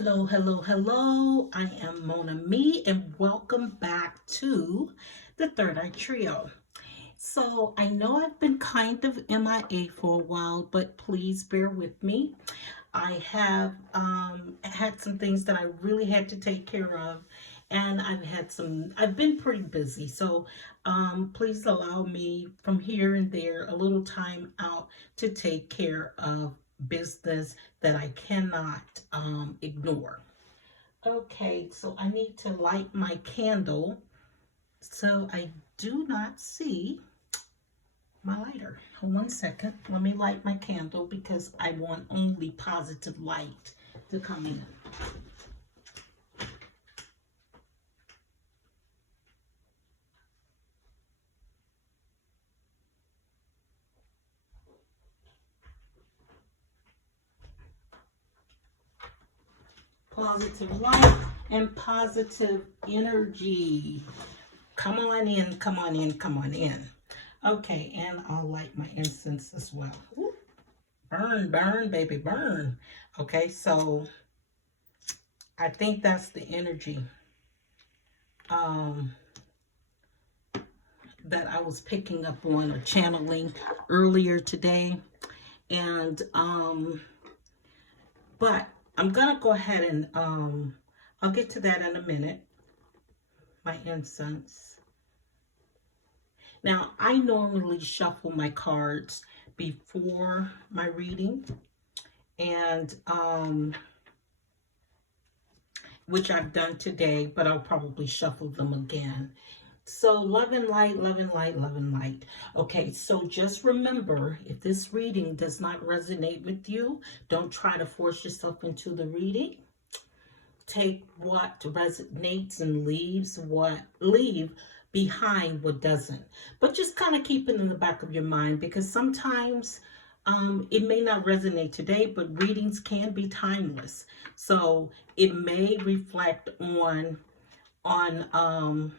Hello, hello, hello. I am Mona Me, and welcome back to the Third Eye Trio. So I know I've been kind of MIA for a while, but please bear with me. I have had some things that I really had to take care of, and I've been pretty busy. So please allow me from here and there a little time out to take care of business that I cannot ignore. Okay, so I need to light my candle so I do not see my lighter. Hold 1 second. Let me light my candle because I want only positive light to come in. Positive light and positive energy. Come on in, come on in, come on in. Okay, and I'll light my incense as well. Ooh, burn, burn, baby, burn. Okay, so I think that's the energy that I was picking up on or channeling earlier today. And but I'm gonna go ahead and I'll get to that in a minute. My incense. Now I normally shuffle my cards before my reading, and which I've done today, but I'll probably shuffle them again. So love and light, love and light, love and light. Okay, so just remember, if this reading does not resonate with you, don't try to force yourself into the reading. Take what resonates and leave behind what doesn't. But just kind of keep it in the back of your mind, because sometimes it may not resonate today, but readings can be timeless. So it may reflect on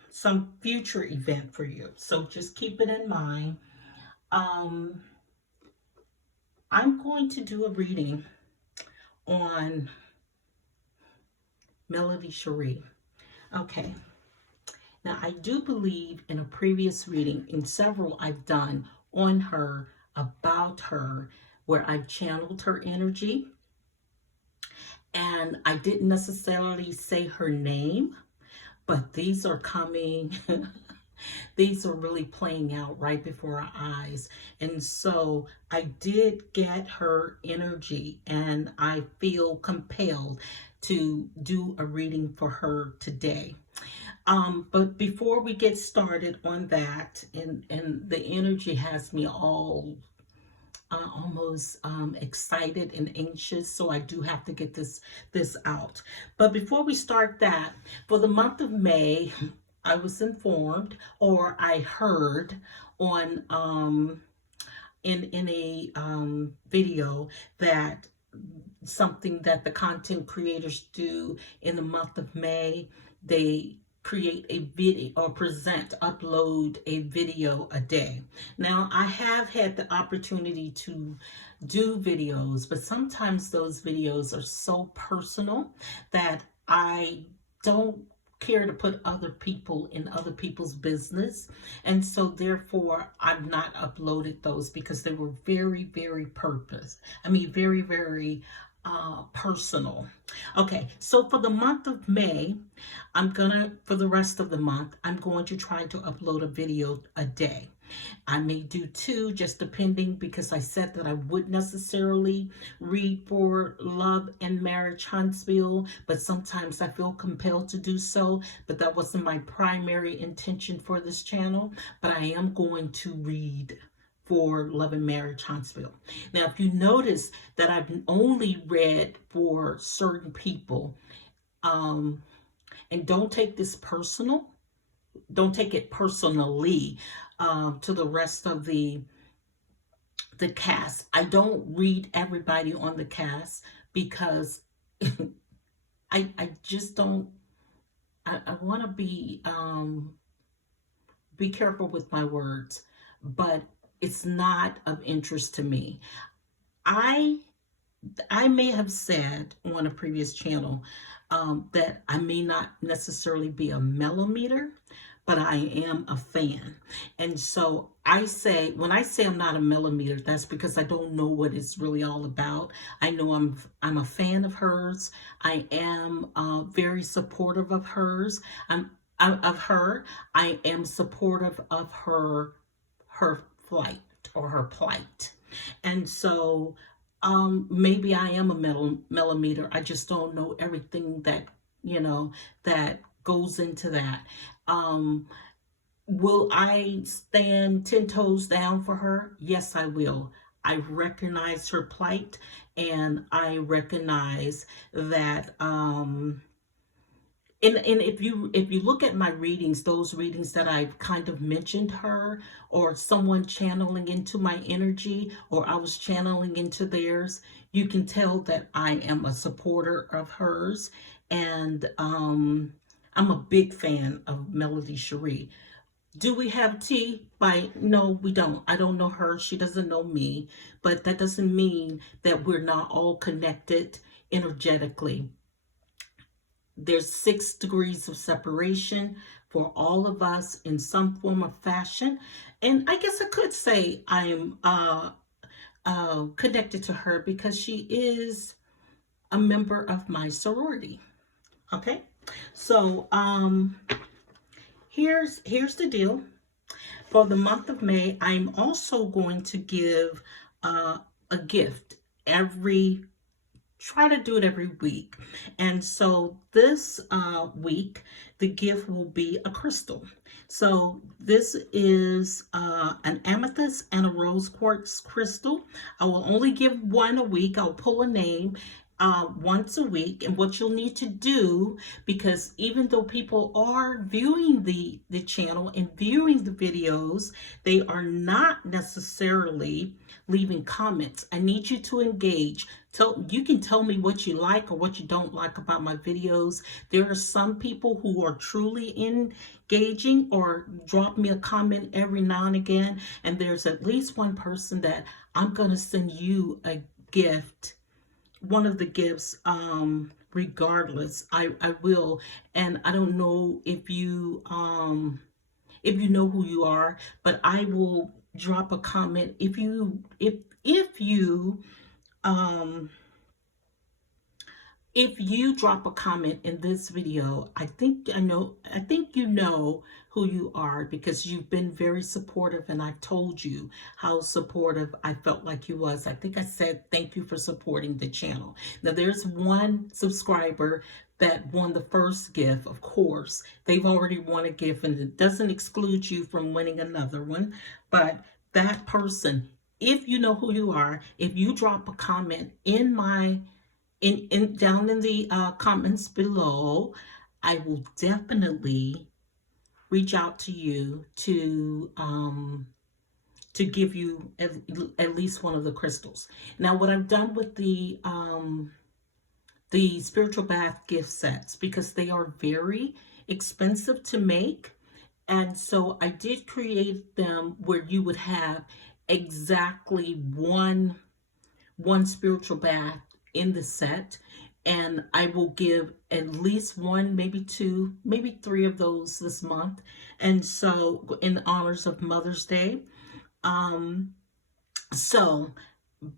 some future event for you. So just keep it in mind. I'm going to do a reading on Melody Shari. Okay. Now, I do believe in a previous reading, in several I've done on her, about her, where I've channeled her energy. And I didn't necessarily say her name, but these are coming, these are really playing out right before our eyes. And so I did get her energy, and I feel compelled to do a reading for her today. But before we get started on that, and the energy has me all almost excited and anxious, so I do have to get this out. But before we start that, for the month of May, I was informed, or I heard on in a video, that something that the content creators do in the month of May, they create a video or upload a video a day. Now, I have had the opportunity to do videos, but sometimes those videos are so personal that I don't care to put other people in other people's business. And so therefore I've not uploaded those, because they were very, very very, very personal. Okay, so for the month of May, for the rest of the month, I'm going to try to upload a video a day. I may do two, just depending, because I said that I wouldn't necessarily read for Love and Marriage Huntsville, but sometimes I feel compelled to do so. But that wasn't my primary intention for this channel. But I am going to read for Love and Marriage Huntsville. Now, if you notice that I've only read for certain people, and don't take this personal, don't take it personally, to the rest of the cast. I don't read everybody on the cast, because I just don't, I want to be careful with my words, but it's not of interest to me. I I may have said on a previous channel that I may not necessarily be a millimeter, but I am a fan. And so I say, when I say I'm not a millimeter, that's because I don't know what it's really all about. I know I'm a fan of hers. I am very supportive of hers. I'm of her. I am supportive of her flight or her plight. And so maybe I am a millimeter. I just don't know everything that, that goes into that. Um, will I stand 10 toes down for her? Yes, I will. I recognize her plight, and I recognize that and if you look at my readings, those readings that I've kind of mentioned her, or someone channeling into my energy, or I was channeling into theirs, you can tell that I am a supporter of hers. And I'm a big fan of Melody Cherie. Do we have tea? By no, we don't. I don't know her. She doesn't know me. But that doesn't mean that we're not all connected energetically. There's 6 degrees of separation for all of us in some form of fashion. And I guess I could say I'm connected to her because she is a member of my sorority. Okay, so here's the deal. For the month of May, I'm also going to give a gift every try to do it every week. And so this week, the gift will be a crystal. So this is an amethyst and a rose quartz crystal. I will only give one a week. I'll pull a name once a week. And what you'll need to do, because even though people are viewing the channel and viewing the videos, they are not necessarily leaving comments. I need you to engage. You can tell me what you like or what you don't like about my videos. There are some people who are truly engaging or drop me a comment every now and again. And there's at least one person that I'm going to send you a gift, one of the gifts, regardless. I will. And I don't know if you know who you are, but I will drop a comment um if you drop a comment in this video. I think you know who you are, because you've been very supportive, and I've told you how supportive I felt like you was. I think I said thank you for supporting the channel. Now there's one subscriber that won the first gift. Of course, they've already won a gift, and it doesn't exclude you from winning another one. But that person, if you know who you are, if you drop a comment in my down in the comments below, I will definitely reach out to you to give you at least one of the crystals. Now, what I've done with the spiritual bath gift sets, because they are very expensive to make, and so I did create them where you would have exactly one spiritual bath in the set, and I will give at least one, maybe two, maybe three of those this month. And so in honors of Mother's Day, so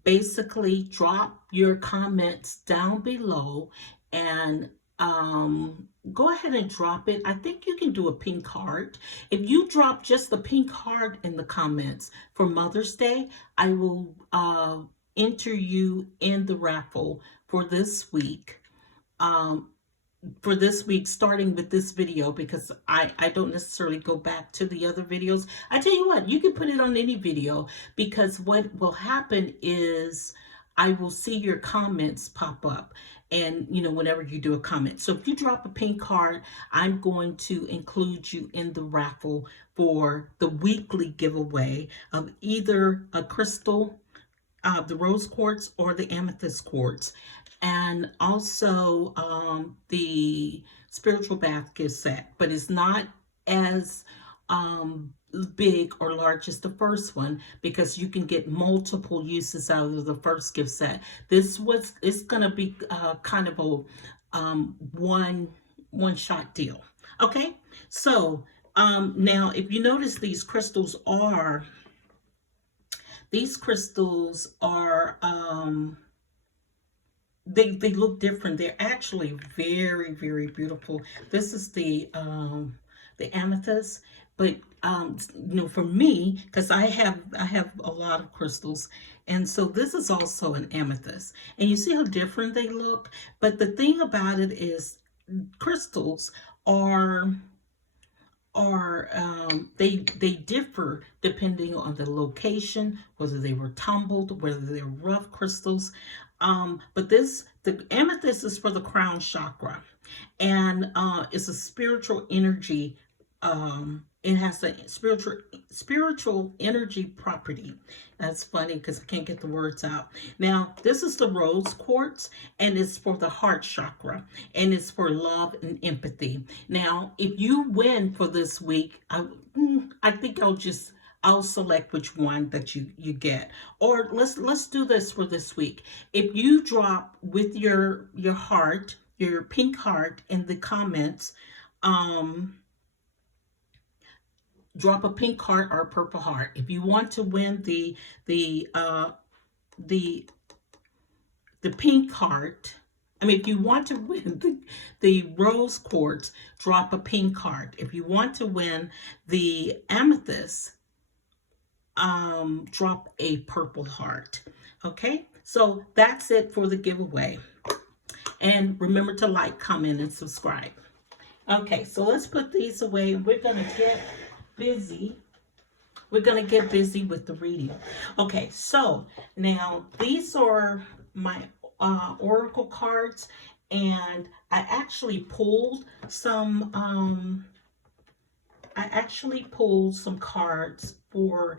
basically drop your comments down below, and go ahead and drop it. I think you can do a pink heart. If you drop just the pink heart in the comments for Mother's Day, I will enter you in the raffle for this week. Starting with this video, because I don't necessarily go back to the other videos. I tell you what, you can put it on any video, because what will happen is I will see your comments pop up, and whenever you do a comment. So if you drop a pink card, I'm going to include you in the raffle for the weekly giveaway of either a crystal, the rose quartz, or the amethyst quartz, and also the spiritual bath gift set. But it's not as big or large as the first one, because you can get multiple uses out of the first gift set. It's gonna be kind of a one shot deal. Okay, so now if you notice, these crystals are they look different. They're actually very, very beautiful. This is the amethyst, but for me, because I have a lot of crystals, and so this is also an amethyst. And you see how different they look. But the thing about it is, crystals are they differ depending on the location, whether they were tumbled, whether they're rough crystals. But the amethyst is for the crown chakra, and it's a spiritual energy. It has a spiritual energy property. That's funny because I can't get the words out. Now, this is the rose quartz, and it's for the heart chakra, and it's for love and empathy. Now, if you win for this week, I think I'll select which one that you get. Or let's do this for this week. If you drop with your heart, your pink heart, in the comments, drop a pink heart or a purple heart. If you want to win the pink heart, if you want to win the rose quartz, drop a pink heart. If you want to win the amethyst, drop a purple heart. Okay, so that's it for the giveaway. And remember to like, comment, and subscribe. Okay, so let's put these away. We're gonna get busy. We're gonna get busy with the reading. Okay, so now these are my oracle cards, and I actually pulled some cards for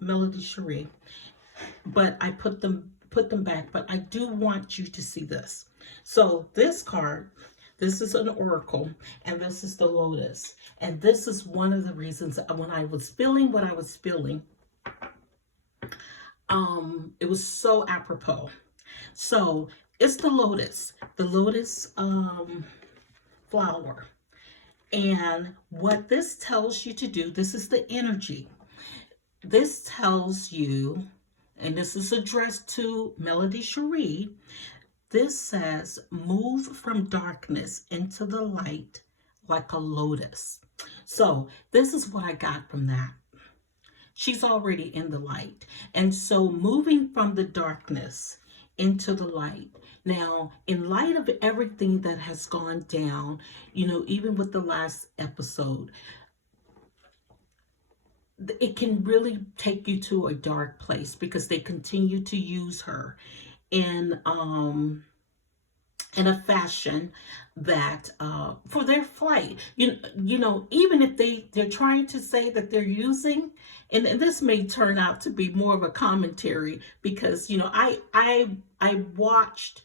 Melody Shari, but I put them back. But I do want you to see this. So this card, this is an oracle, and this is the lotus. And this is one of the reasons when I was feeling what I was feeling, it was so apropos. So it's the lotus flower. And what this tells you to do, this is the energy. This tells you, and this is addressed to Melody Shari, this says, move from darkness into the light like a lotus. So this is what I got from that. She's already in the light. And so moving from the darkness into the light. Now, in light of everything that has gone down, even with the last episode, it can really take you to a dark place because they continue to use her in a fashion that for their flight, even if they're trying to say that they're using, and this may turn out to be more of a commentary, because I watched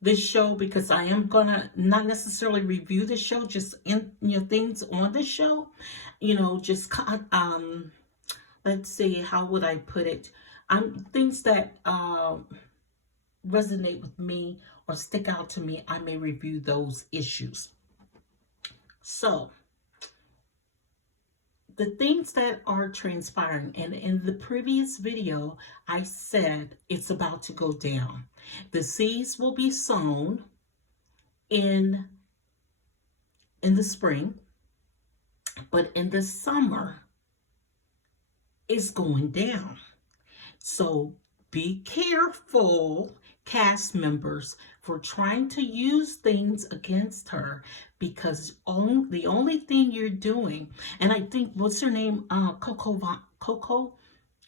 this show because I am gonna not necessarily review the show, just things on the show, just let's see, how would I put it? Things that resonate with me or stick out to me, I may review those issues. So the things that are transpiring, and in the previous video I said it's about to go down. The seeds will be sown in the spring, but in the summer it's going down. So be careful, cast members, for trying to use things against her, because the only thing you're doing, and I think, what's her name, Coco,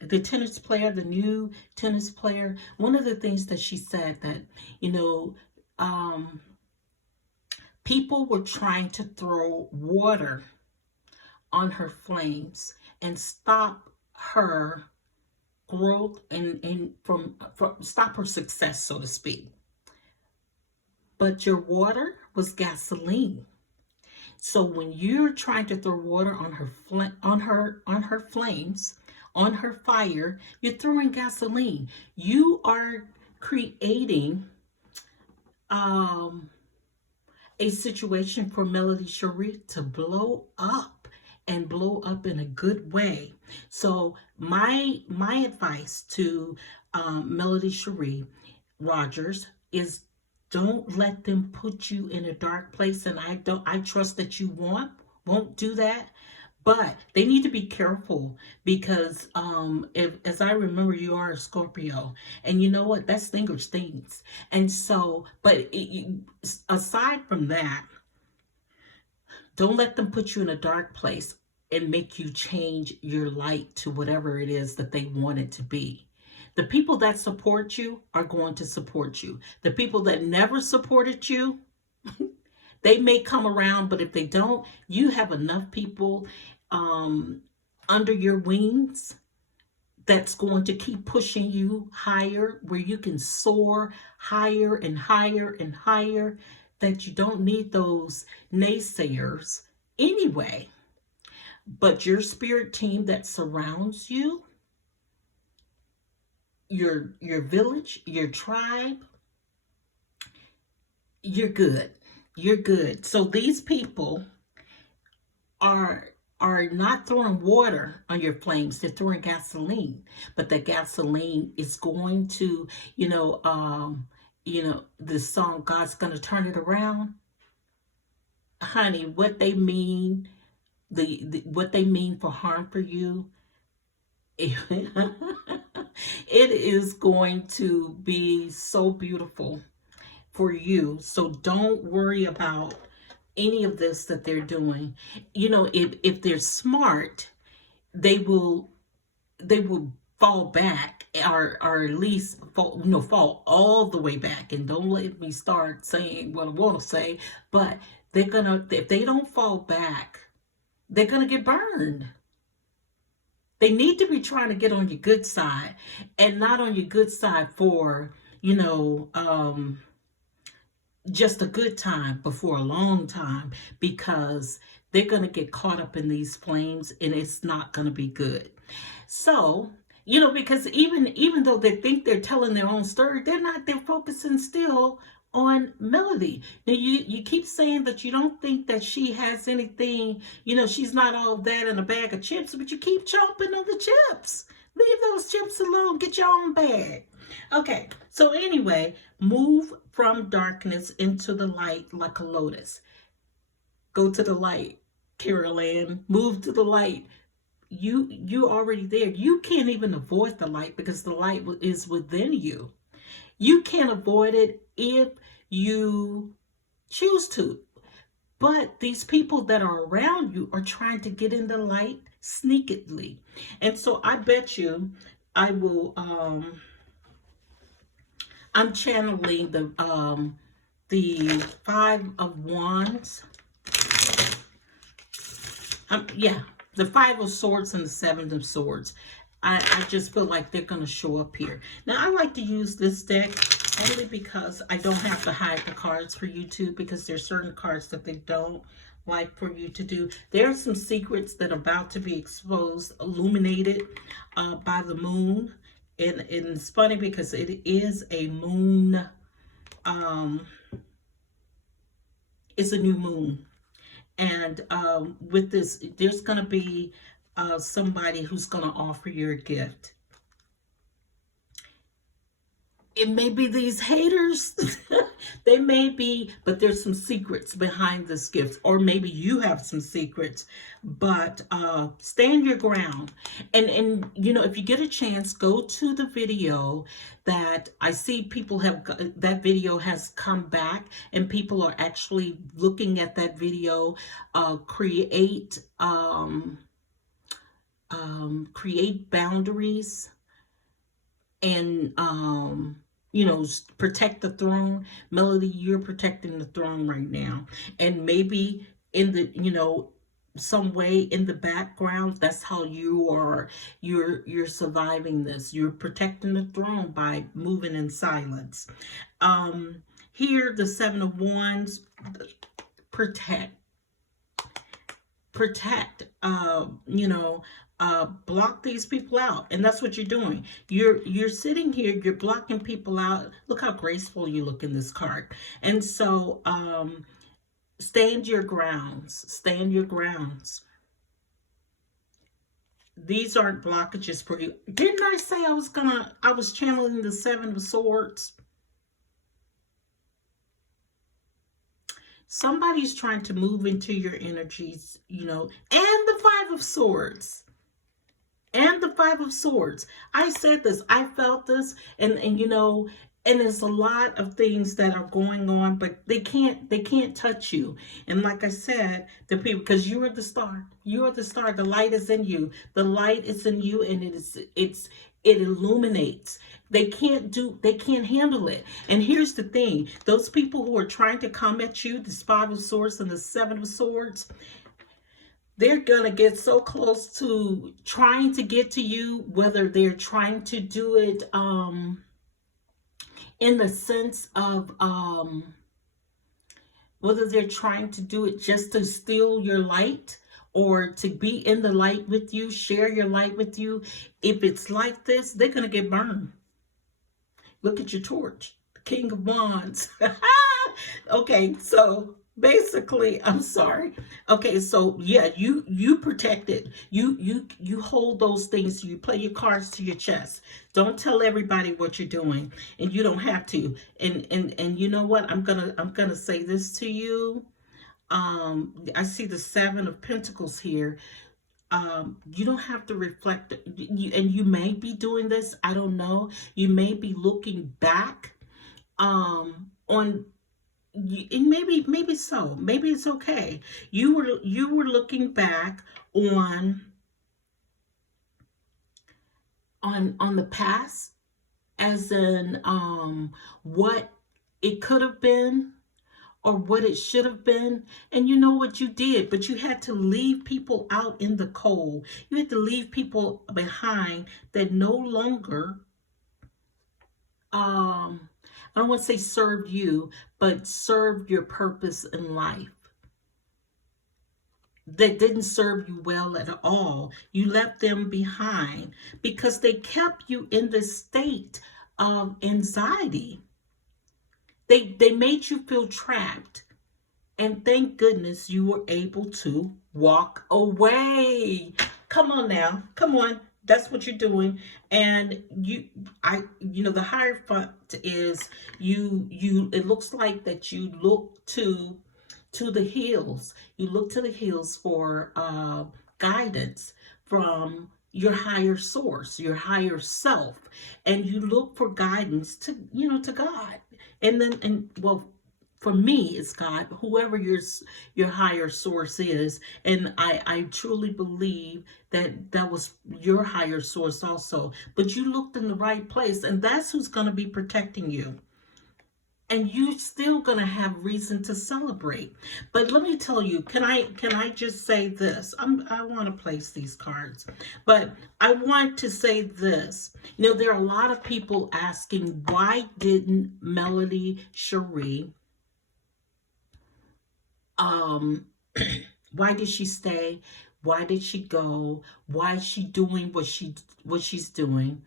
the tennis player, the new tennis player, one of the things that she said that, people were trying to throw water on her flames and stop her growth and from stop her success, so to speak. But your water was gasoline. So when you're trying to throw water on her flames, on her fire, you're throwing gasoline. You are creating um a situation for Melody Cherie to blow up, and blow up in a good way. So my advice to Melody Cherie Rogers is, don't let them put you in a dark place. And I trust that you won't do that. But they need to be careful, because if, as I remember, you are a Scorpio, and you know what? That stinger stings. And so, but aside from that, don't let them put you in a dark place and make you change your light to whatever it is that they want it to be. The people that support you are going to support you. The people that never supported you, they may come around, but if they don't, you have enough people under your wings that's going to keep pushing you higher, where you can soar higher and higher and higher, that you don't need those naysayers anyway. But your spirit team that surrounds you, your village, your tribe, you're good. You're good. So these people are not throwing water on your flames. They're throwing gasoline. But the gasoline is going to, the song God's Gonna Turn It Around. Honey, what they mean, what they mean for harm for you, it is going to be so beautiful for you. So don't worry about any of this that they're doing. If they're smart, they will fall back, or at least fall all the way back. And don't let me start saying what I want to say, but if they don't fall back, they're gonna get burned. They need to be trying to get on your good side, and not on your good side for, just a good time, but for a long time, because they're going to get caught up in these flames, and it's not going to be good. So, because even though they think they're telling their own story, they're not. They're focusing still on Melody. Now you keep saying that you don't think that she has anything, she's not all that in a bag of chips, but you keep chomping on the chips. Leave those chips alone. Get your own bag. Okay, so anyway, move from darkness into the light like a lotus. Go to the light, Carol Ann. Move to the light. You're already there. You can't even avoid the light, because the light is within you. You can't avoid it if you choose to. But these people that are around you are trying to get in the light sneakily. And so I bet you I will I'm channeling the Five of Wands. The Five of Swords and the Seven of Swords. I just feel like they're going to show up here. Now, I like to use this deck only because I don't have to hide the cards for YouTube, because there's certain cards that they don't like for you to do. There are some secrets that are about to be exposed, illuminated by the moon. And it's funny because it is a moon. It's a new moon. And with this, there's going to be somebody who's going to offer you a gift. It may be these haters. They may be, but there's some secrets behind this gift. Or maybe you have some secrets. But stand your ground. And if you get a chance, go to the video that I see people have. That video has come back, and people are actually looking at that video. Create boundaries, and protect the throne. Melody, you're protecting the throne right now, and maybe in the some way in the background, that's how you're surviving this. You're protecting the throne by moving in silence. Here, the Seven of Wands, protect. protect, block these people out. And that's what you're doing. You're sitting here, you're blocking people out. Look how graceful you look in this card. And so stand your grounds. Stand your grounds. These aren't blockages for you. Didn't I say I was channeling the Seven of Swords? Somebody's trying to move into your energies, and the Five of Swords. And the Five of Swords. I said this, I felt this, and there's a lot of things that are going on, but they can't touch you. And like I said, the people, because you are the star. You are the star. The light is in you. The light is in you, and it illuminates. They can't handle it. And here's the thing, those people who are trying to come at you, the Five of Swords and the Seven of Swords, they're going to get so close to trying to get to you, whether they're trying to do it in the sense of whether they're trying to do it just to steal your light or to be in the light with you, share your light with you. If it's like this, they're going to get burned. Look at your torch, the King of Wands. Okay, so basically, I'm sorry. Okay, so yeah, you protect it. You hold those things. You play your cards to your chest. Don't tell everybody what you're doing, and you don't have to. And you know what? I'm gonna say this to you. I see the Seven of Pentacles here. You don't have to reflect, and you may be doing this. I don't know. You may be looking back on. And maybe so. Maybe it's okay. You were looking back on the past, as in what it could have been or what it should have been. And you know what you did, but you had to leave people out in the cold. You had to leave people behind that no longer I don't want to say served you, but served your purpose in life. That didn't serve you well at all. You left them behind because they kept you in this state of anxiety. They made you feel trapped. And thank goodness you were able to walk away. Come on now. Come on. That's what you're doing. And the Hierophant is it looks like that you look to the hills. You look to the hills for guidance from your higher source, your higher self, and you look for guidance to God. And for me, it's God, whoever your higher source is. And I truly believe that was your higher source also. But you looked in the right place, and that's who's going to be protecting you. And you're still going to have reason to celebrate. But let me tell you, can I just say this? I want to place these cards. But I want to say this. There are a lot of people asking, why didn't Melody Shari why did she stay? Why did she go? Why is she doing what she's doing?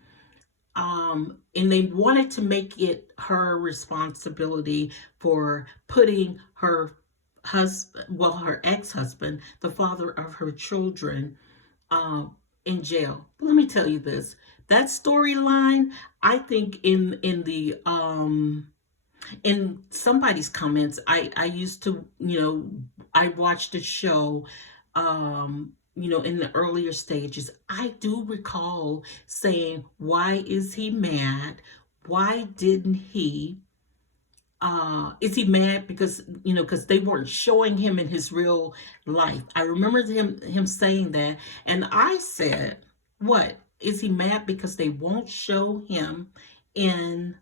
And they wanted to make it her responsibility for putting her her ex-husband, the father of her children, in jail. But let me tell you this: that storyline, I think, in somebody's comments, I used to, I watched a show, in the earlier stages. I do recall saying, why is he mad? Why didn't he, is he mad because they weren't showing him in his real life? I remember him saying that. And I said, what? Is he mad because they won't show him in,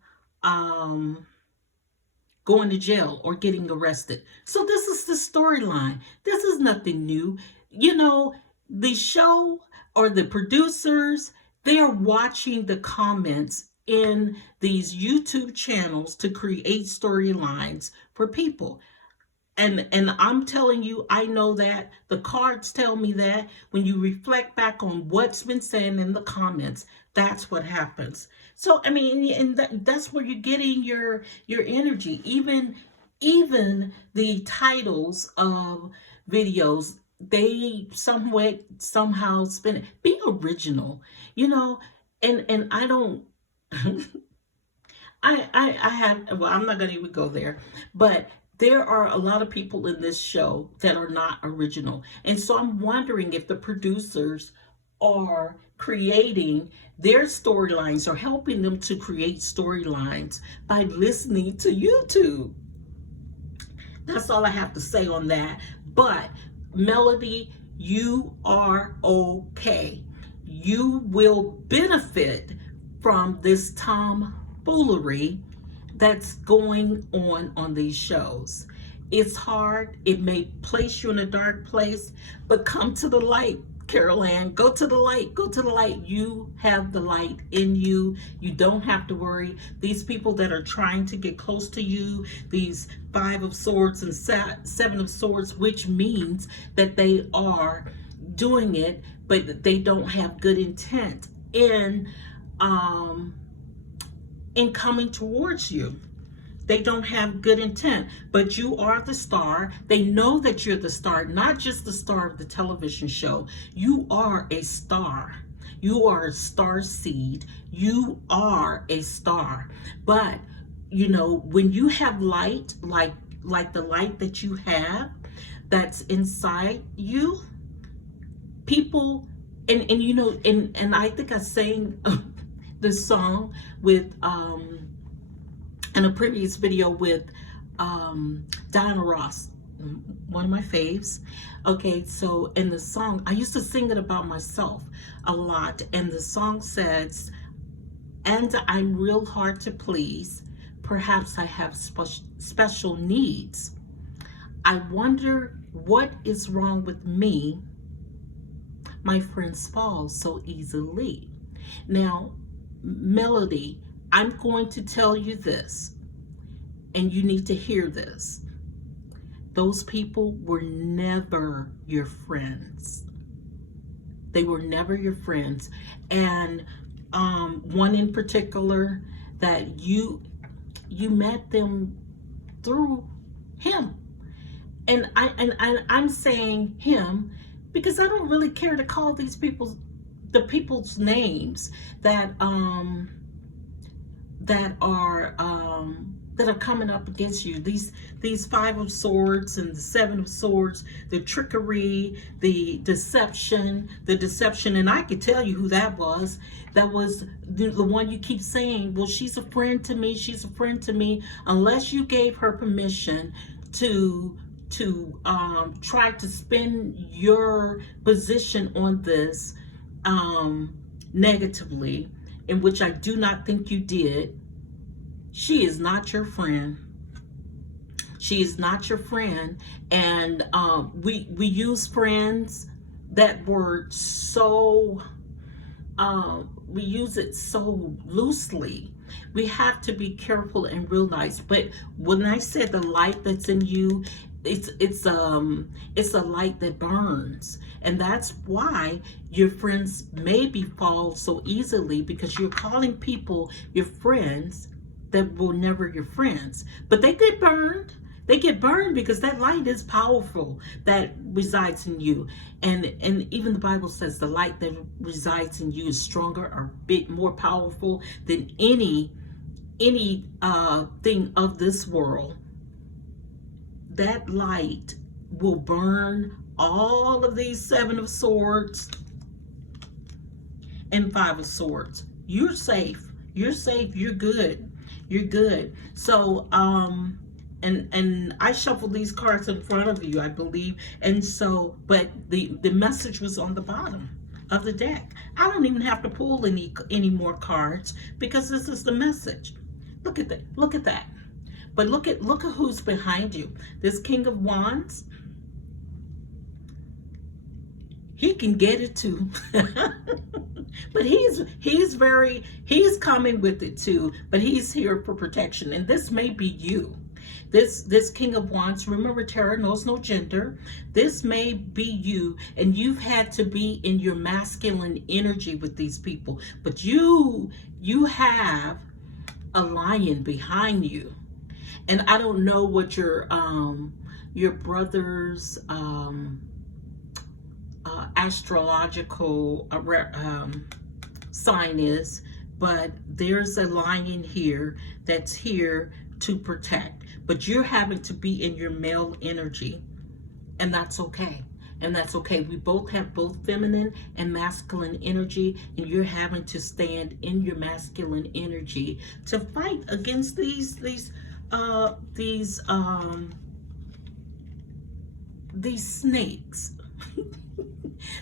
going to jail or getting arrested? So this is the storyline. This is nothing new. The show or the producers, they are watching the comments in these YouTube channels to create storylines for people. And I'm telling you, I know that. The cards tell me that. When you reflect back on what's been said in the comments, that's what happens. So I mean, and that's where you're getting your energy. Even the titles of videos, they somewhat somehow spin it. Be original, you know. And I don't. I have, well, I'm not going to even go there, but there are a lot of people in this show that are not original. And so I'm wondering if the producers are creating their storylines or helping them to create storylines by listening to YouTube. That's all I have to say on that. But Melody, you are okay. You will benefit from this tomfoolery that's going on these shows. It's hard. It may place you in a dark place, but come to the light, Carol Ann. Go to the light. Go to the light. You have the light in you. You don't have to worry. These people that are trying to get close to you, these 5 of Swords and 7 of Swords, which means that they are doing it, but they don't have good intent in coming towards you. They don't have good intent, but you are the star. They know that you're the star, not just the star of the television show. You are a star. You are a star seed. You are a star. But, you know, when you have light, like the light that you have that's inside you, people, and you know, and I think I sang this song with in a previous video with Diana Ross, one of my faves. Okay, so in the song, I used to sing it about myself a lot, and the song says, and I'm real hard to please, perhaps I have special needs. I wonder what is wrong with me, my friends fall so easily. Now, Melody, I'm going to tell you this, and you need to hear this. Those people were never your friends. They were never your friends. And one in particular that you met them through him. And I'm saying him because I don't really care to call these people's names that are coming up against you. These 5 of Swords and the 7 of Swords, the trickery, the deception, and I could tell you who that was. That was the one you keep saying, well, she's a friend to me, she's a friend to me, unless you gave her permission to try to spin your position on this negatively, in which I do not think you did. She is not your friend. She is not your friend. And we use friends, that word, so we use it so loosely. We have to be careful and realize. But when I said the light that's in you, it's a light that burns. And that's why your friends maybe fall so easily, because you're calling people your friends that were never your friends. But they get burned. They get burned because that light is powerful that resides in you. And even the Bible says the light that resides in you is stronger or bit more powerful than any thing of this world. That light will burn all of these 7 of Swords and 5 of Swords. You're safe. You're safe. You're good. You're good. So, and I shuffled these cards in front of you, I believe. And so, but the message was on the bottom of the deck. I don't even have to pull any more cards because this is the message. Look at that. Look at that. But look at who's behind you. This King of Wands. He can get it too. But he's coming with it too, but he's here for protection. And this may be you. This King of Wands, remember tarot knows no gender. This may be you, and you've had to be in your masculine energy with these people, but you have a lion behind you. And I don't know what your brother's astrological sign is, but there's a lion here that's here to protect. But you're having to be in your male energy, and that's okay. And that's okay. We both have both feminine and masculine energy, and you're having to stand in your masculine energy to fight against these snakes.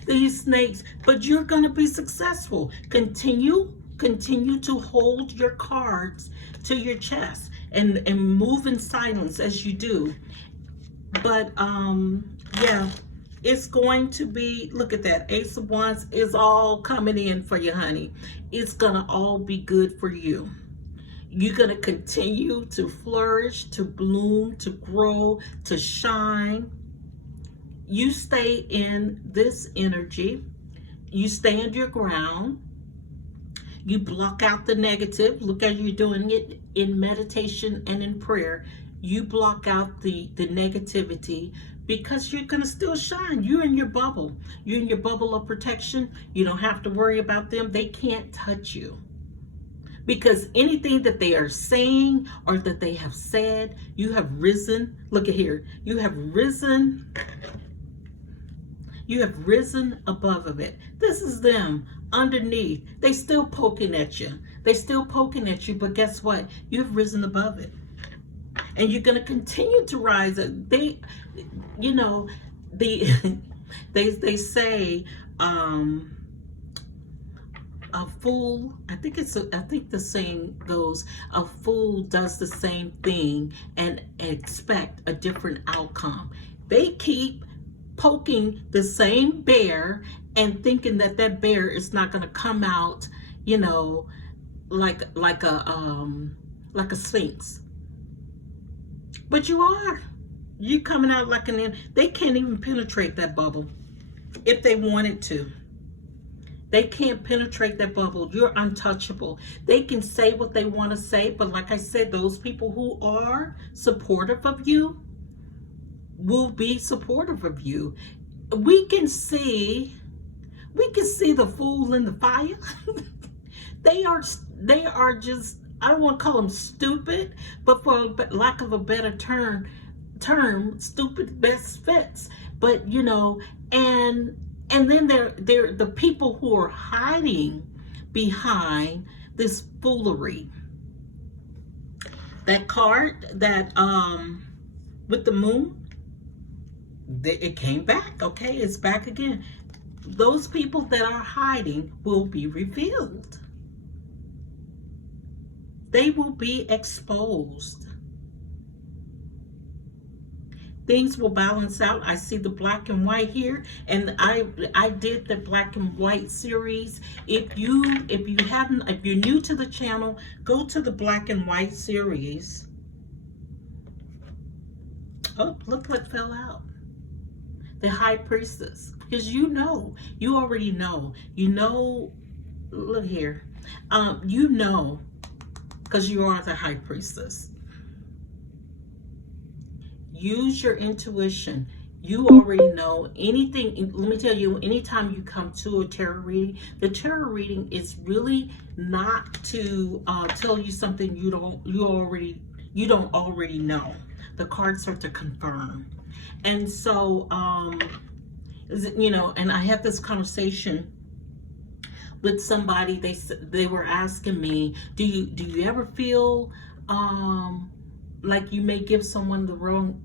These snakes, but you're going to be successful. Continue to hold your cards to your chest and move in silence as you do. But yeah, it's going to be, look at that, Ace of Wands is all coming in for you, honey. It's gonna all be good for you. You're gonna continue to flourish, to bloom, to grow, to shine. You stay in this energy. You stand your ground. You block out the negative. Look how you're doing it in meditation and in prayer. You block out the negativity, because you're going to still shine. You're in your bubble. You're in your bubble of protection. You don't have to worry about them. They can't touch you. Because anything that they are saying or that they have said, you have risen. Look at here. You have risen. You have risen above of it. This is them underneath. They still poking at you. They still poking at you, but guess what? You've risen above it. And you're going to continue to rise. They, you know, they say a fool, I think the saying goes, a fool does the same thing and expect a different outcome. They keep poking the same bear and thinking that bear is not going to come out, you know, like a sphinx. But you are. You coming out like an, they can't even penetrate that bubble if they wanted to. They can't penetrate that bubble. You're untouchable. They can say what they want to say, but like I said, those people who are supportive of you will be supportive of you. We can see the fool in the fire. They are just, I don't want to call them stupid, but for lack of a better term, stupid best fits. But you know, and then they're the people who are hiding behind this foolery. That card that with the moon, it came back. Okay, it's back again. Those people that are hiding will be revealed. They will be exposed. Things will balance out. I see the black and white here, and I did the black and white series. If you're new to the channel, go to the black and white series. Oh, look what fell out. The High Priestess. Because you already know. You know, look here. You know, because you are the High Priestess. Use your intuition. You already know anything. Let me tell you, anytime you come to a tarot reading, the tarot reading is really not to tell you something you don't already know. The cards are to confirm. And so, you know, and I had this conversation with somebody. They were asking me, do you ever feel like you may give someone the wrong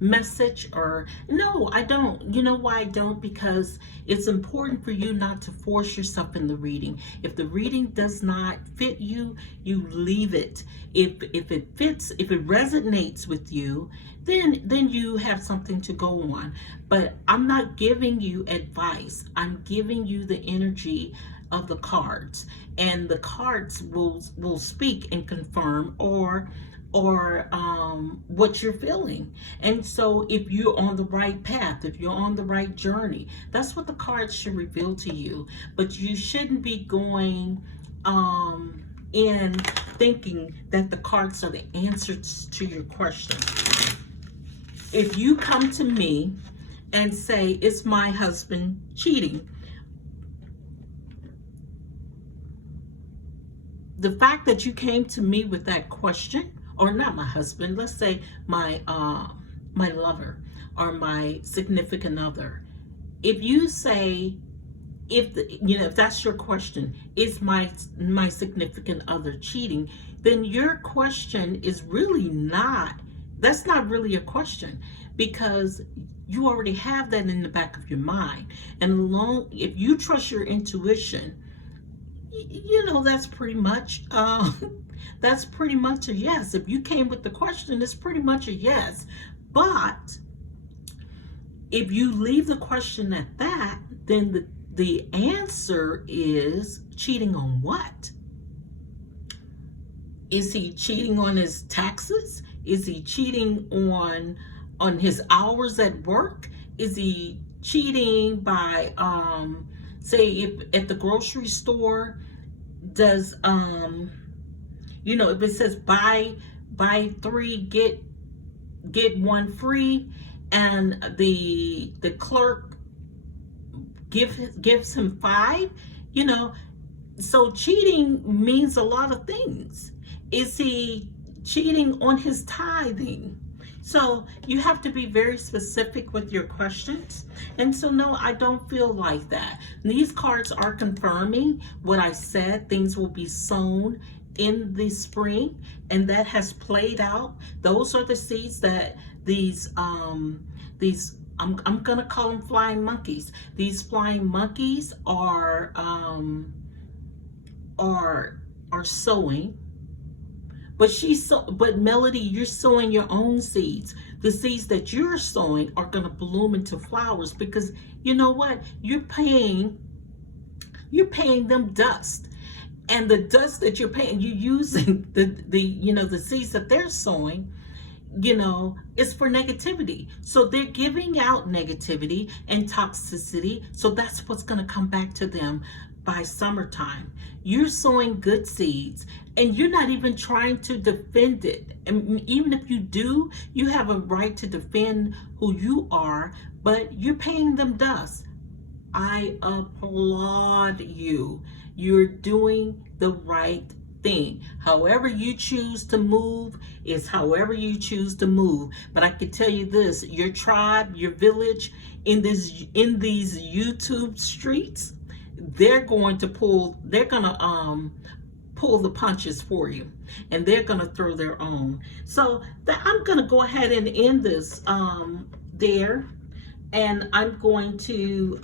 message? Or no, I don't. You know why I don't? Because it's important for you not to force yourself in the reading. If the reading does not fit you, you leave it. If it fits, if it resonates with you, then you have something to go on. But I'm not giving you advice. I'm giving you the energy of the cards, and the cards will speak and confirm or what you're feeling. And so if you're on the right path, if you're on the right journey, that's what the cards should reveal to you. But you shouldn't be going in thinking that the cards are the answers to your question. If you come to me and say, "Is my husband cheating?" The fact that you came to me with that question, or not my husband, let's say my lover or my significant other. If you say, if that's your question, is my significant other cheating, then your question is really not, that's not really a question, because you already have that in the back of your mind. And if you trust your intuition, that's pretty much that's pretty much a yes. If you came with the question, it's pretty much a yes. But if you leave the question at that, then the answer is cheating on what? Is he cheating on his taxes? Is he cheating on his hours at work? Is he cheating by say if at the grocery store, does if it says buy 3 get 1 free, and the clerk gives him 5, so cheating means a lot of things. Is he cheating on his tithing? So you have to be very specific with your questions. And so no, I don't feel like that. These cards are confirming what I said. Things will be sown in the spring, and that has played out. Those are the seeds that these I'm gonna call them flying monkeys. These flying monkeys are sowing. But Melody, you're sowing your own seeds. The seeds that you're sowing are going to bloom into flowers, because you know what? You're paying them dust. And the dust that you're paying, you're using the seeds that they're sowing, is for negativity. So they're giving out negativity and toxicity. So that's what's going to come back to them by summertime. You're sowing good seeds, and you're not even trying to defend it. And even if you do, you have a right to defend who you are, but you're paying them dust. I applaud you. You're doing the right thing. However you choose to move is however you choose to move. But I can tell you this, your tribe, your village, in these YouTube streets, they're going to pull the punches for you, and they're going to throw their own. So I'm going to go ahead and end this there, and I'm going to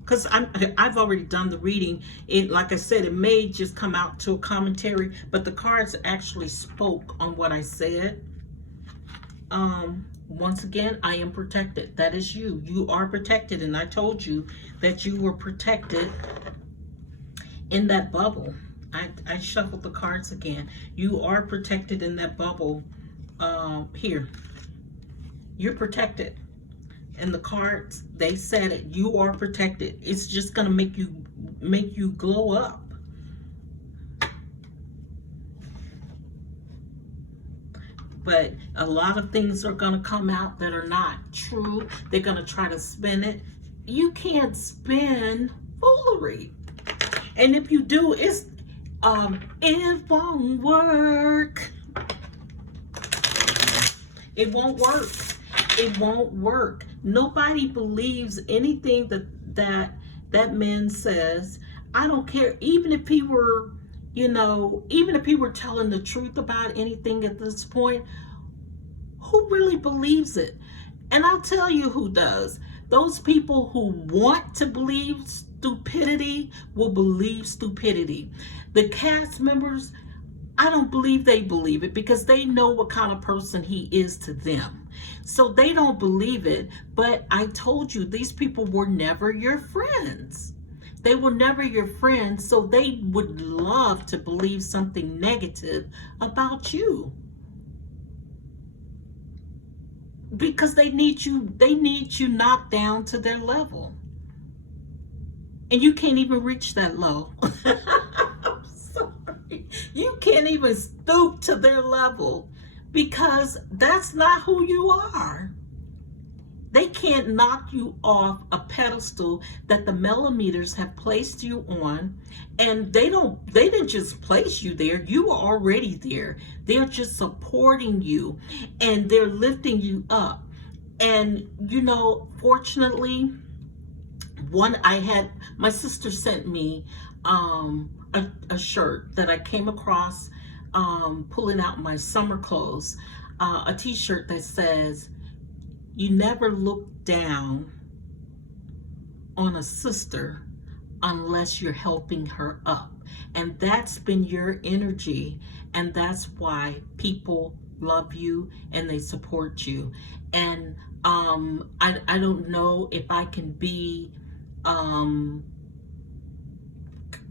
because I've already done the reading. Like I said, it may just come out to a commentary, but the cards actually spoke on what I said. Once again, I am protected. That is you. You are protected, and I told you that you were protected in that bubble. I shuffled the cards again. You are protected in that bubble. Here, you're protected. And the cards, they said it. You are protected. It's just gonna make you glow up. But a lot of things are going to come out that are not true. They're going to try to spin it. You can't spin foolery. And if you do, it won't work. It won't work. It won't work. Nobody believes anything that man says. I don't care. Even if he were, even if he were telling the truth about anything at this point, who really believes it? And I'll tell you who does. Those people who want to believe stupidity will believe stupidity. The cast members, I don't believe they believe it, because they know what kind of person he is to them. So they don't believe it. But I told you, these people were never your friends. They were never your friends, so they would love to believe something negative about you. Because they need you knocked down to their level. And you can't even reach that low. I'm sorry. You can't even stoop to their level because that's not who you are. They can't knock you off a pedestal that the millimeters have placed you on. And they didn't just place you there. You were already there. They're just supporting you and they're lifting you up. And fortunately, my sister sent me a shirt that I came across pulling out my summer clothes, a t-shirt that says, "You never look down on a sister unless you're helping her up." And that's been your energy, and that's why people love you and they support you. And I don't know if I can be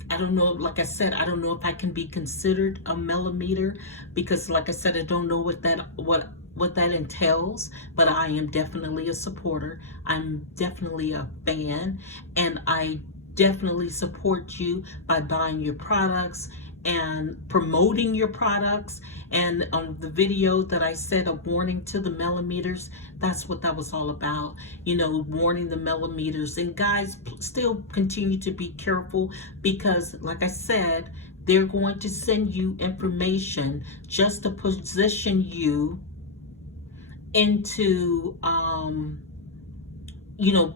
I don't know, like I said, I don't know if I can be considered a millimeter, because like I said, I don't know what that entails, but I am definitely a supporter. I'm definitely a fan, and I definitely support you by buying your products and promoting your products. And on the video that I said, a warning to the millimeters, that's what that was all about, warning the millimeters. And guys, still continue to be careful, because like I said, they're going to send you information just to position you into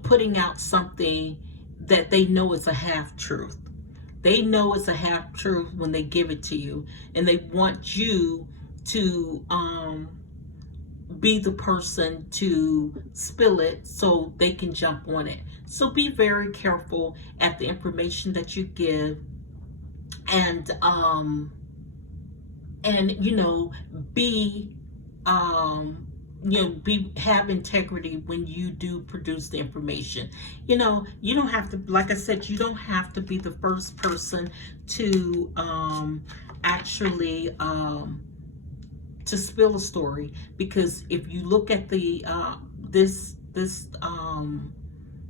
putting out something that they know is a half truth. They know it's a half truth when they give it to you, and they want you to be the person to spill it so they can jump on it. So be very careful at the information that you give, and be have integrity when you do produce the information. You don't have to, like I said, you don't have to be the first person to actually to spill a story, because if you look at the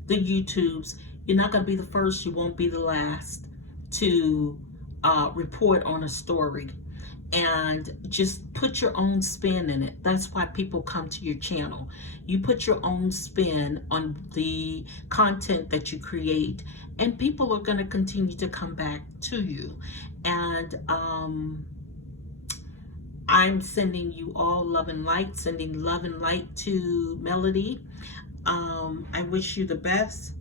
YouTubes, you're not going to be the first, you won't be the last to report on a story. And just put your own spin in it. That's why people come to your channel. You put your own spin on the content that you create, and people are going to continue to come back to you. And I'm sending you all love and light, sending love and light to Melody. I wish you the best.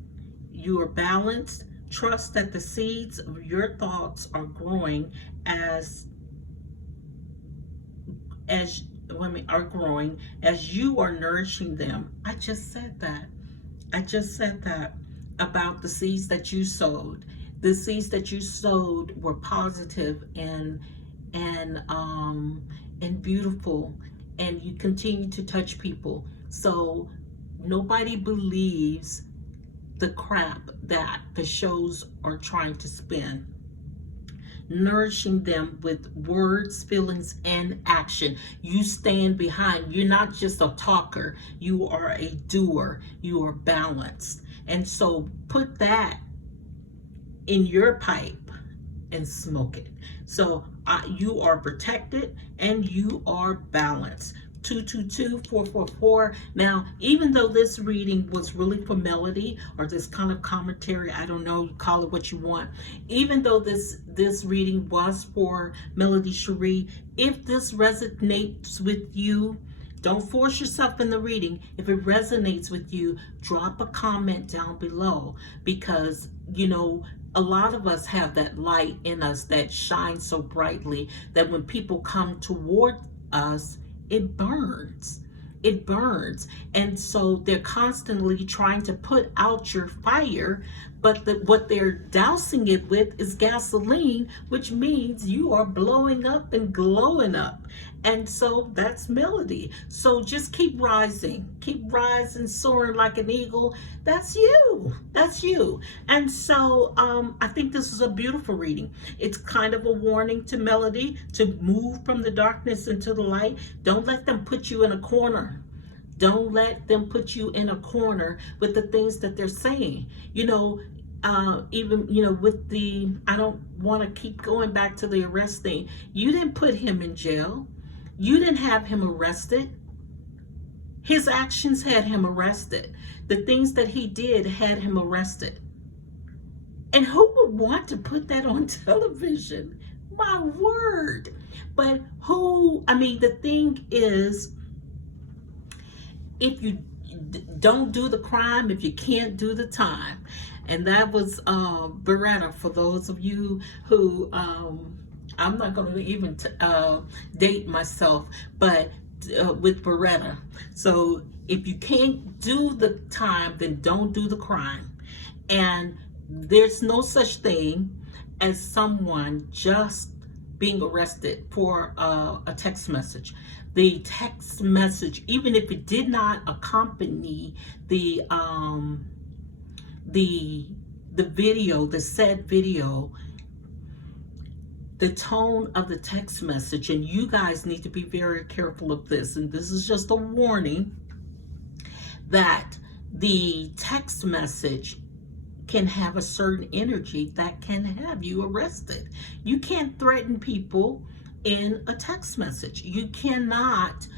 You are balanced. Trust that the seeds of your thoughts are growing as women are growing, as you are nourishing them. I just said that about the seeds that you sowed. The seeds that you sowed were positive and beautiful, and you continue to touch people. So nobody believes the crap that the shows are trying to spin. Nourishing them with words, feelings, and action. You stand behind. You're not just a talker. You are a doer. You are balanced. And so put that in your pipe and smoke it. So you are protected and you are balanced. 222-444. Now, even though this reading was really for Melody, or this kind of commentary, I don't know, call it what you want. Even though this reading was for Melody Shari, if this resonates with you, don't force yourself in the reading. If it resonates with you, drop a comment down below, because a lot of us have that light in us that shines so brightly that when people come toward us, it burns. And so they're constantly trying to put out your fire, but what they're dousing it with is gasoline, which means you are blowing up and glowing up. And so that's melody. So just keep rising, soaring like an eagle. That's you. That's you. And so I think this is a beautiful reading. It's kind of a warning to Melody to move from the darkness into the light. Don't let them put you in a corner. Don't let them put you in a corner with the things that they're saying. Even, with the, I don't want to keep going back to the arrest thing. You didn't put him in jail. You didn't have him arrested. His actions had him arrested. The things that he did had him arrested. And who would want to put that on television? My word. But the thing is, if you don't do the crime, if you can't do the time. And that was Beretta, for those of you who, I'm not going to even date myself, but with Beretta. So if you can't do the time, then don't do the crime. And there's no such thing as someone just being arrested for a text message. The text message, even if it did not accompany the video, the said video, the tone of the text message, and you guys need to be very careful of this, and this is just a warning, that the text message can have a certain energy that can have you arrested. You can't threaten people in a text message. You cannot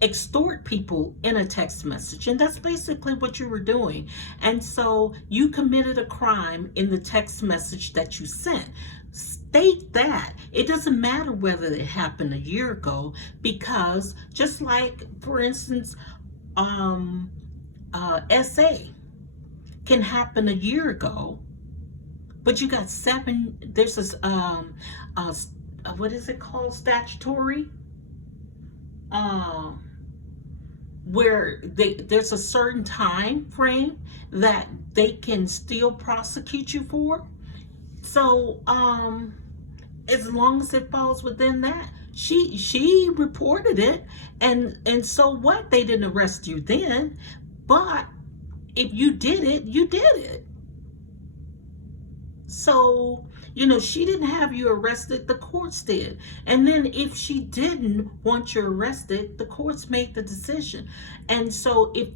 extort people in a text message, and that's basically what you were doing. And so you committed a crime in the text message that you sent. State that. It doesn't matter whether it happened a year ago, because just like, for instance, SA can happen a year ago, but you got there's this what is it called, statutory, where there's a certain time frame that they can still prosecute you for. So as long as it falls within that, she reported it, and so what, they didn't arrest you then, but if you did it, you did it. So, she didn't have you arrested, the courts did. And then if she didn't want you arrested, the courts made the decision. And so if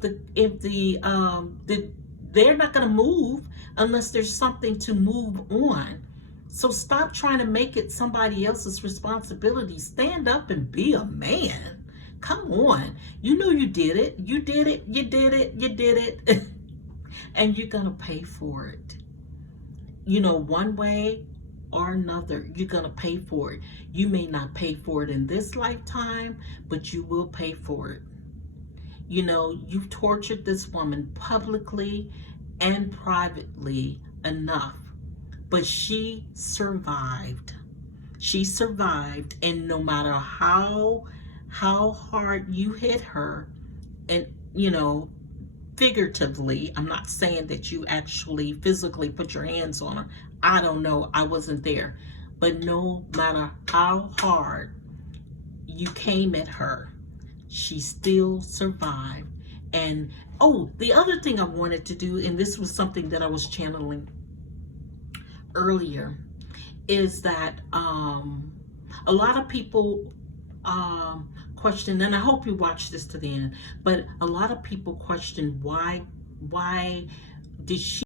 they're not going to move unless there's something to move on. So stop trying to make it somebody else's responsibility. Stand up and be a man. Come on. You did it. You did it. You did it. You did it. And you're going to pay for it. One way or another, you're going to pay for it. You may not pay for it in this lifetime, but you will pay for it. You've tortured this woman publicly and privately enough, but she survived. She survived, and no matter how hard you hit her, and figuratively, I'm not saying that you actually physically put your hands on her. I don't know, I wasn't there. But no matter how hard you came at her, she still survived. And the other thing I wanted to do, and this was something that I was channeling earlier, is that a lot of people question, and I hope you watch this to the end, but a lot of people question why did she